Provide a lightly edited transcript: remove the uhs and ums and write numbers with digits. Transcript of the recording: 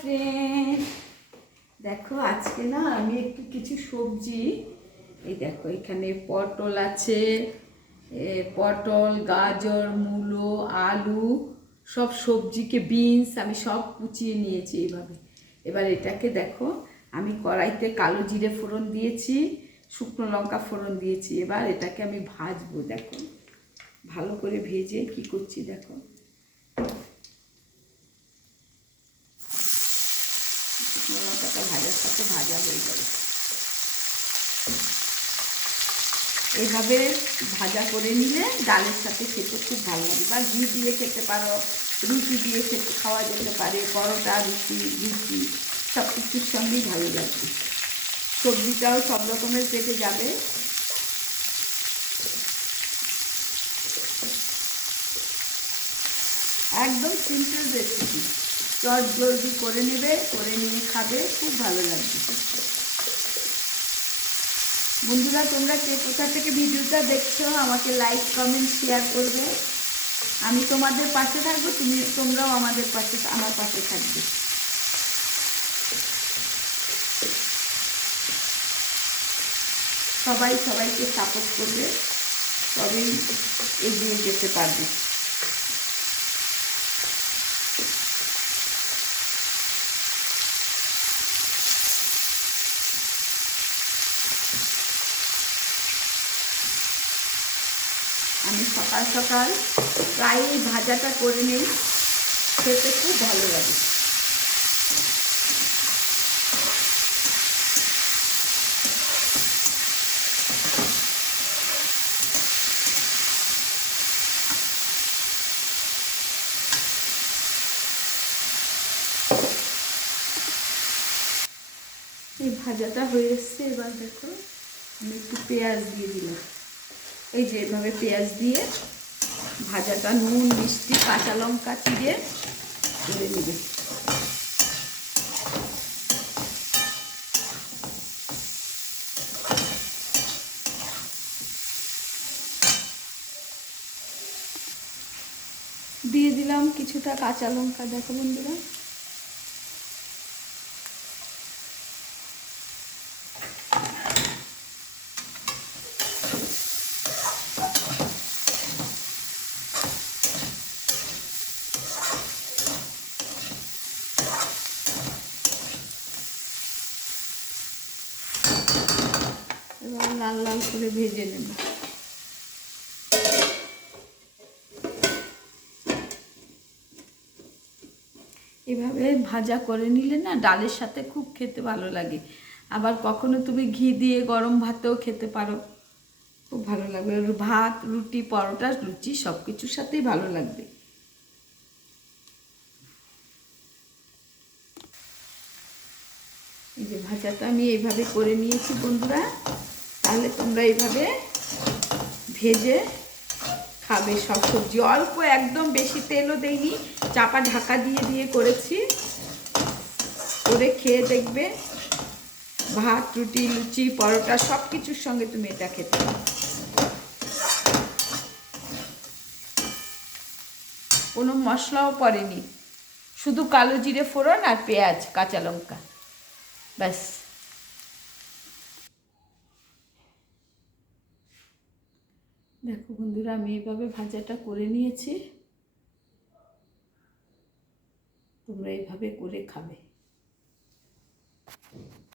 Friend, দেখো আজকে না আমি একটু কিছু সবজি, এই দেখো এখানে পটল আছে, পটল, গাজর, মূলো, আলু, সব সবজিকে বিনস আমি সব কুচিয়ে নিয়েছি এইভাবে। এবার এটাকে দেখো আমি কড়াইতে কালো জিরে ফোড়ন দিয়েছি, শুকনো লঙ্কা ফোড়ন দিয়েছি। এবার এটাকে আমি ভাজবো, দেখো ভালো করে ভেজে কি করছি দেখো। শুকনো লঙ্কাটা ভাজার সাথে ভাজা হয়ে যাবে। এইভাবে ভাজা করে নিলে ডালের সাথে খেতে খুব ভালো লাগে, বা ঘি দিয়ে খেতে পারো, রুটি দিয়ে খেতে খাওয়া যেতে পারে, পরোটা, রুটি সব কিছুর সঙ্গেই ভালো লাগবে। সবজিটাও সব রকমের পেটে যাবে। একদম সিম্পল রেসিপি, চট জলদি করে নেবে, করে নিয়ে খাবে, খুব ভালো লাগবে। বন্ধুরা, তোমরা কে কোথা থেকে ভিডিওটা দেখছো আমাকে লাইক, কমেন্ট, শেয়ার করবে। আমি তোমাদের পাশে থাকবো, তোমরাও আমার পাশে থাকবে। সবাই সবাইকে সাপোর্ট করবে, তবেই এগিয়ে যেতে পারবে। আমি সকাল সকাল প্রায় এই ভাজাটা করে নিই, খেতে খুব ভালো লাগে। এই ভাজাটা হয়ে এসছে। এবার দেখো আমি একটু পেঁয়াজ দিয়ে দিলাম। এই যে এভাবে পেঁয়াজ দিয়ে ভাজাটা নুন, মিষ্টি, কাঁচা লঙ্কা চিড়ে করে নেবে। দিয়ে দিলাম কিছুটা কাঁচা লঙ্কা, দেখো বন্ধুরা। এবার লাল লাল করে ভেজে নেব। এভাবে ভাজা করে নিলে না ডালের সাথে খুব খেতে ভালো লাগে। আবার কখনো তুমি ঘি দিয়ে গরম ভাতেও খেতে পারো, খুব ভালো লাগবে। ভাত, রুটি, পরোটা, লুচি সব কিছুর সাথেই ভালো লাগবে। এই যে ভাজাটা আমি এইভাবে করে নিয়েছি বন্ধুরা, তাহলে তোমরা এইভাবে ভেজে খাবে সব সবজি। অল্প, একদম বেশি তেলও দেইনি, চাপা ঢাকা দিয়ে দিয়ে করেছি। করে খেয়ে দেখবে, ভাত, রুটি, লুচি, পরোটা সব কিছুর সঙ্গে তুমি এটা খেতে পারো। কোনো মশলাও পড়েনি, শুধু কালো জিরে ফোড়ন আর পেঁয়াজ, কাঁচা লঙ্কা, ব্যাস। দেখো বন্ধুরা, আমি এইভাবে ভাজাটা করে নিয়েছি, তোমরা এইভাবে করে খাবে।